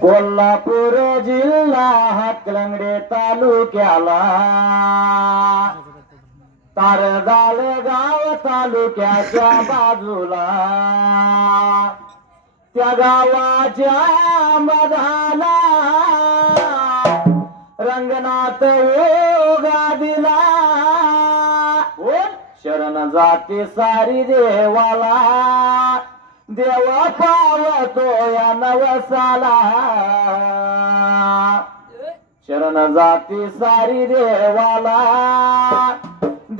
कोल्हापूर जिल्हा हातकलंगडे तालुक्याला तारदाळ गाव तालुक्याच्या बाजूला त्या गावाच्या मधाला रंगनाथ योगा दिला शरण जाती सारी देवाला देवा पावतो या नवसाला शरण जाती सारी देवाला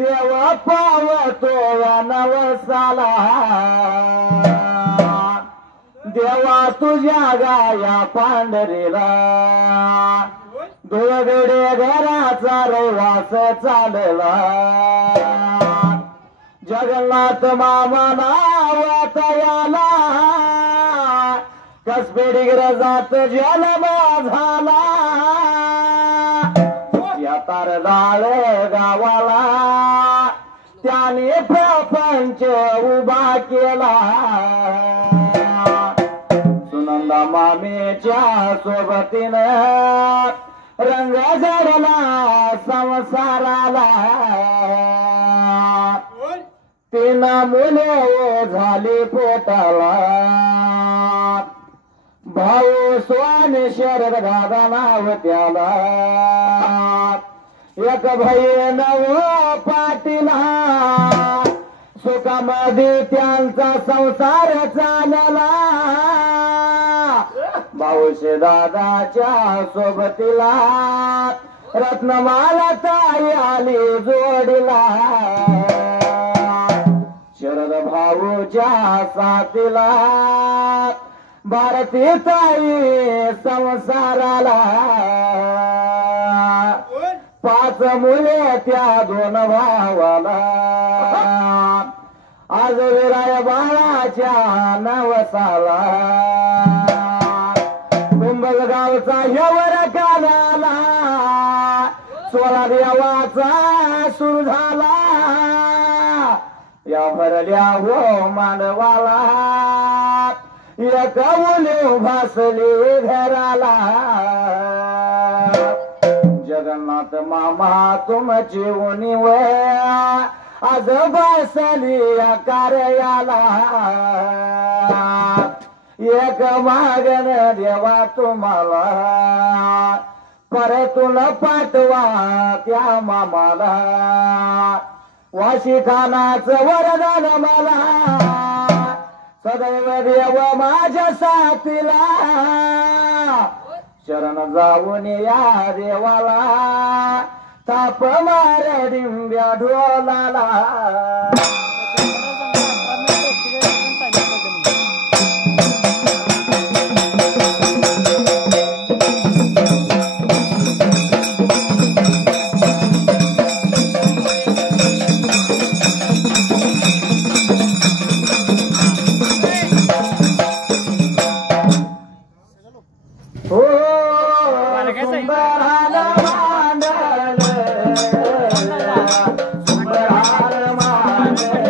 देवा पावतो या नवसाला देवा तुझ्या गाया पांढरीला धुळगडे घराचा रहिवास चालला जगन्नाथ मामा नावातयाला कसबेडी ग्रजात जन्म झाला या तारदाळ गावाला त्याने प्रपंच उभा केला सुनंदा मामेच्या सोबतीनं रंग जडला संसाराला तीन मुले झाली पोटाला भाऊ स्वामी शरद गादा नाव त्याला एक भाई नव पाटीला सुखामध्ये त्यांचा संसार चालला भाऊशे दादाच्या सोबतीला रत्नमाला ताई आली जोडीला शरद भाऊच्या साथीला भारती ताई संसाराला 5 मुले त्या 2 भावाला आज विराय बाळाच्या नवसाला कुंभलगावचा यवर कानाला 16 देवाचा सुर झाला या भरल्या हो मांडवाला एक मुली भासली घराला जगन्नाथ मामा तुमची उणीव आज बसली या कार्याला एक मागण देवा तुम्हाला परतून पाठवा त्या मामाला वाशी खानाचं वरदान मला सदैव देव माझ्या साथीला शरण जाऊन या देवाला ताप मार डिंब्या ढोलाला Bye.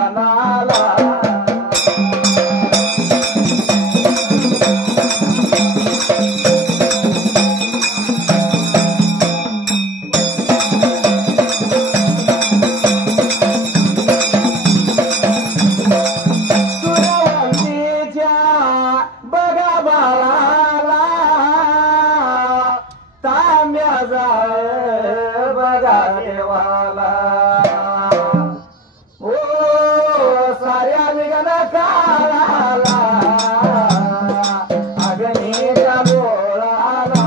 वनाला देवाला ओ साऱ्या विघ्न काळाला अग्नीच्या डोळाला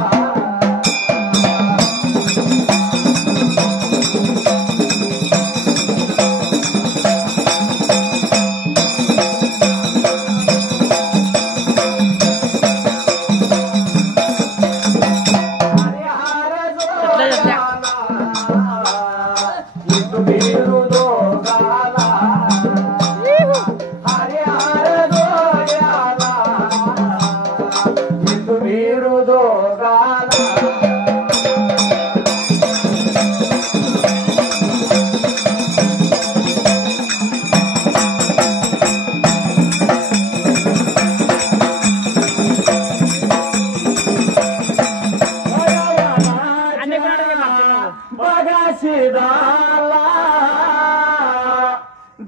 बघाशीदाला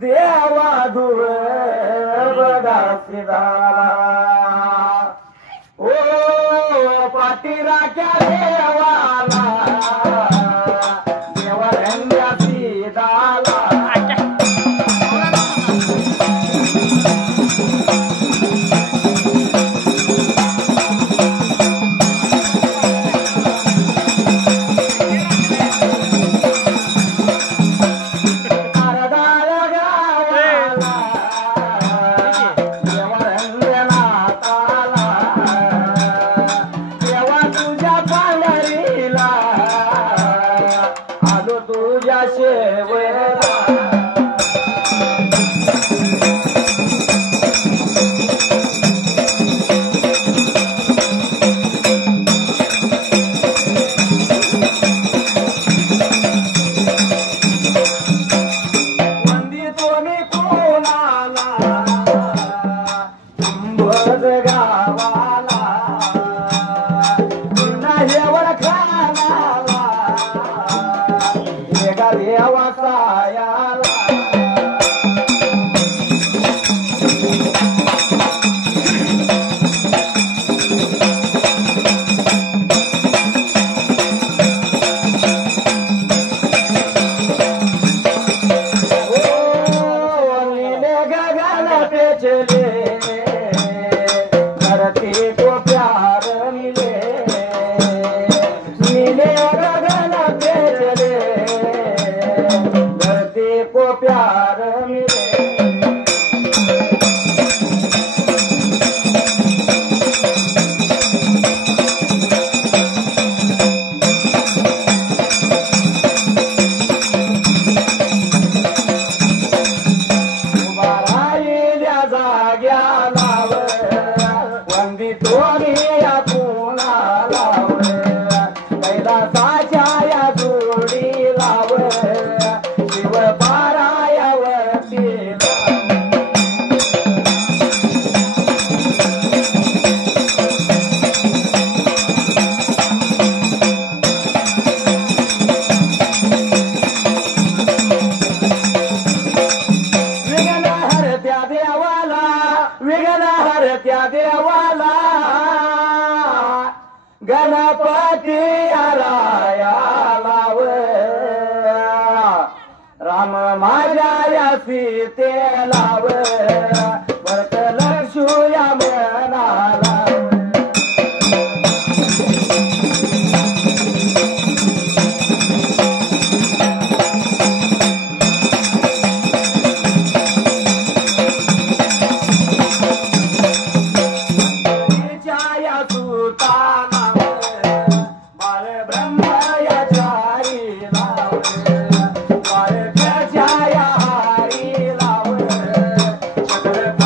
देवा धुळ बघाशीदाला ओ पाटीराच्या देवाला देवरंग्या सीदाला तुझ्या शेवेला वंदितो मी कोणाला कुंभज गावाला पुन्हा खानाला देवा सायाला नीले गगन पे चले धरती को प्यार मिले नीले गगन पे चले को प्यार मिले उभाराईल्या जाग्यालाव वंदितो मी या कुणालाव कैलासाच्या या जोडी लाव शिव त्या देवाला गणपती आलाव राम माझ्या या सीतेलाव वर्त लक्ष्या मनाला Hare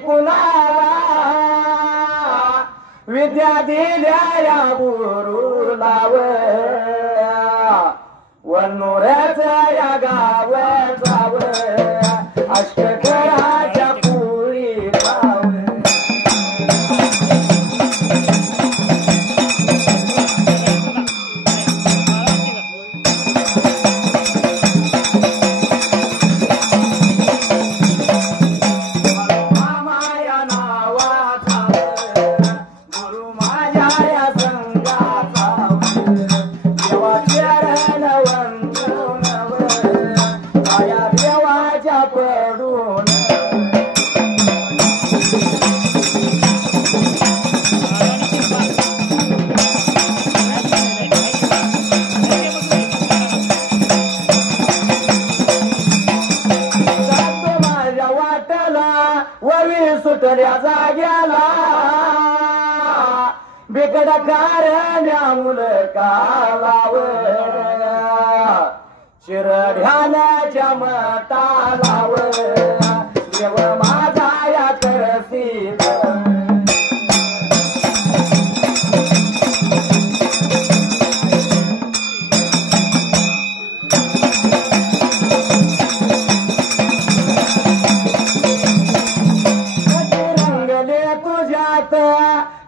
कुणाला विद्या दिल्या या गुरु लाव वनोऱ्याच या गाव जाव अष्टकराच्या पुरी जाव सुटल्या जाग्याला बिकड कारण्या मुलकालाव शिरढ्याच्या मटालाव देव माझा या करसी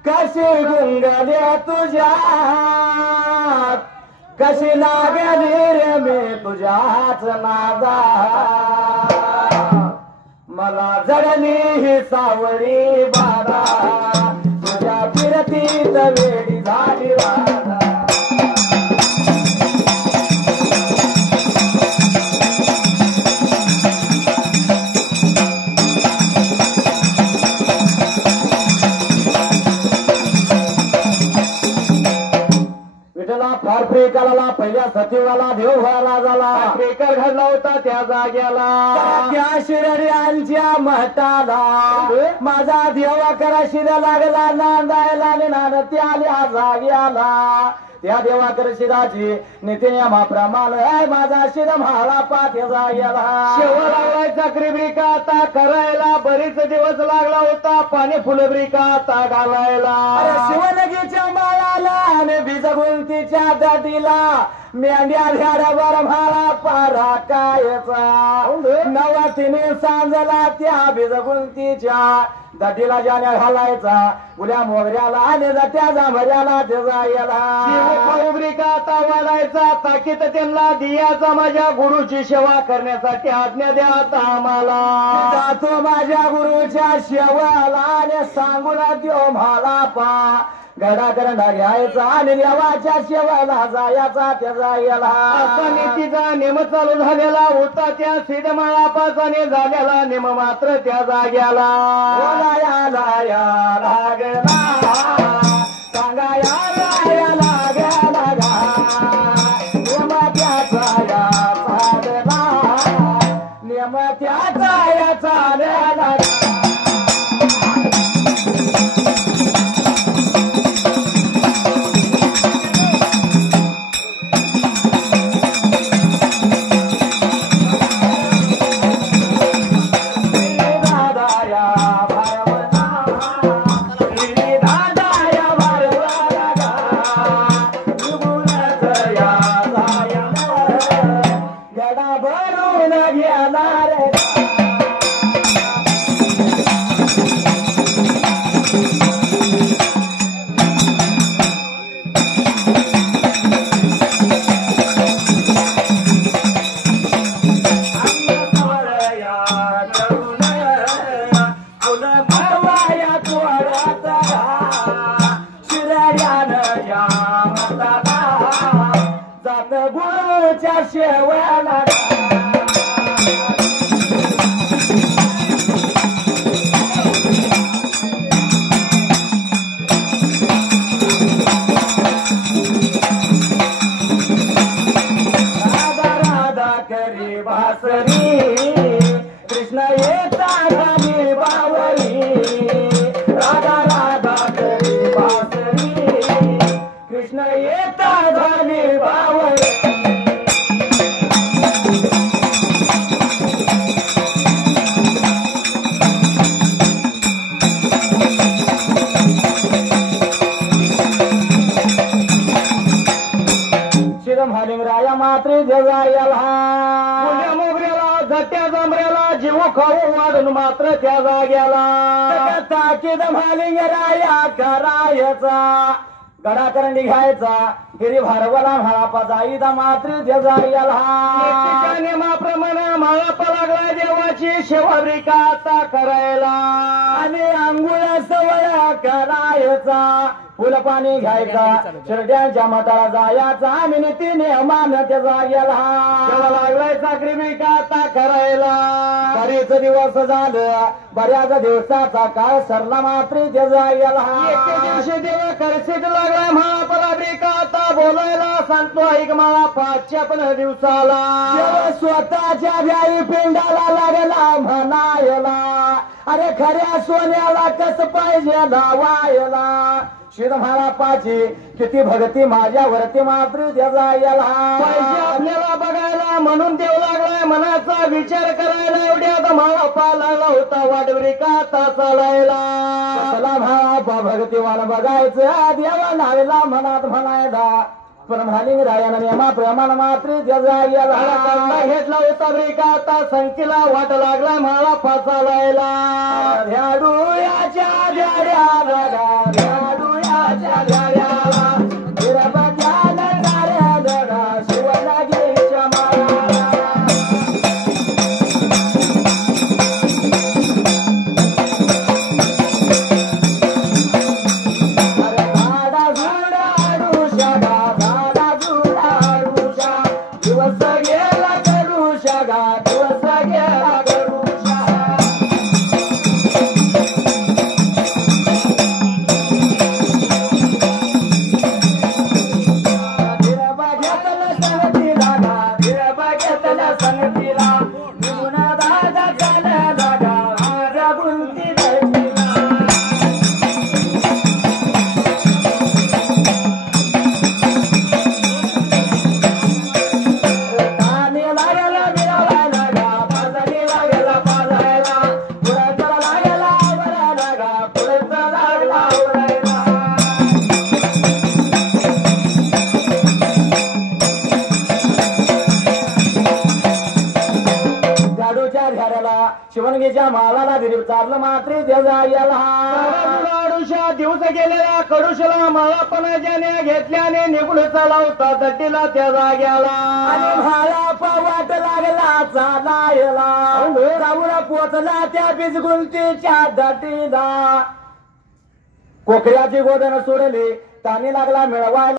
कशी गुंगले तुझ्यात कशी लागली रे मी तुझ्याच नादा मला जडली ही सावळी बाधा तुझ्या फिरतीत वेडी झाली राधा फारफ्रेकाला पहिल्या सचिवाला देव व्हायला झाला फेकर घडला होता त्या जाग्याला त्या शिरड्यांच्या मठाला माझा देवा करा शिरा लागला नांदायला नांद त्या जाग्याला त्या देवाकर शिराची नित्यमाप्रमाणे माझा शिर म्हाला पाठ्या जाग्याला शेवा लागलायचा क्रिब्रिका आता करायला बरीच दिवस लागला होता पाणी फुलब्रिका आता घालायला शिवनगीच्या माळाला आणि बीजगुंतीच्या दाटीला मेंढ्या झाडावर म्हाला पारा कायचा नवतीने सांजला त्या बीजगुंतीच्या दाटीला जाण्या घालायचा उल्या मोगऱ्याला आणि त्या जांभऱ्याला उब्रिका आता वाढायचा ताकीत त्यांना दियाचा माझ्या गुरुची सेवा करण्यासाठी आज्ञा द्या आता आम्हाला जातो माझ्या गुरुच्या सेवाला आणि सांगून देव म्हाला पा गडा करंडा घ्यायचा आणि देवाच्या सेवाला जायचा त्या जायला असा नीतीचा नेम चालू झालेला होता त्या सिद्धमाळापासाने झालेला नेम मात्र त्या जाग्याला लागला सांगा या लागला नेम त्याचा या चालला नेम त्याचा या चालला गुरुच्या शेवाला राधा राधा करी बासरी कृष्ण येता झाली बावरी राधा राधा करी बासरी कृष्ण येता झाली बावरी त्याचा याला मोगऱ्याला झट्या जमऱ्याला जीव खाऊ वाढून मात्र त्या जाग्याला ताकीद मालिंगराया करायचा गडाकरंडी घ्यायचा गिरी भारवला म्हाळापाचा इदा मात्र त्याचा याला नेमाप्रमाणे म्हाळापा लागला देवाची शेवाब्रिका आता करायला आणि अंघोळा सवया करायचा फुल पाणी घ्यायचा शिरड्यांच्या मठाला जायचा मिनितीने मान त्याचा गेला लागलाय चाकरी बिका आता करायला बरेच दिवस झालं बऱ्याच दिवसाचा काळ सरला मात्र त्याचा गेला एके दिवशी देवा करशीट लागलाय महापला ब्रिका आता बोलायला सांगतो ऐक मला 5 दिवसाला स्वतःच्या व्याई पिंडाला लागला म्हणायला अरे खऱ्या सोन्याला कस पाहिजे लावायला शिर म्हाला पाची किती भक्ती माझ्यावरती मात्र त्याचा याला पाहिजे आपल्याला बघायला म्हणून देव लागलाय मनाचा विचार करायला एवढ्यात म्हाळापा लागला होता वाटवरी का आता चालायला चला म्हाळापा भक्तीवान बघायचं देवा लागला मनात म्हणायला पण मालिंगरायानं नेमाप्रमाण मात्र त्याचा याला घेतला होता ब्रिका आता संख्येला वाट लागला म्हाळापा चालायला ध्याडूयाच्या ध्याड्याला ध्याडूयाच्या ध्याड्याला हिरबाच्याला झाऱ्याला शिवाला गेच्या माळाला शिवणगीच्या मालाला दिली चाललं मात्र त्याचा याला दिवस गेलेला कडुशला माळा पण ज्याने घेतल्याने निघून चाला होता दट्टीला त्या जाग्याला म्हाळापा वाट लागला चालायला जाऊला पोचला त्या बिजगुलतीच्या दट्टीला कोकऱ्याची गोदन सोडली तानी लागला मिळवायला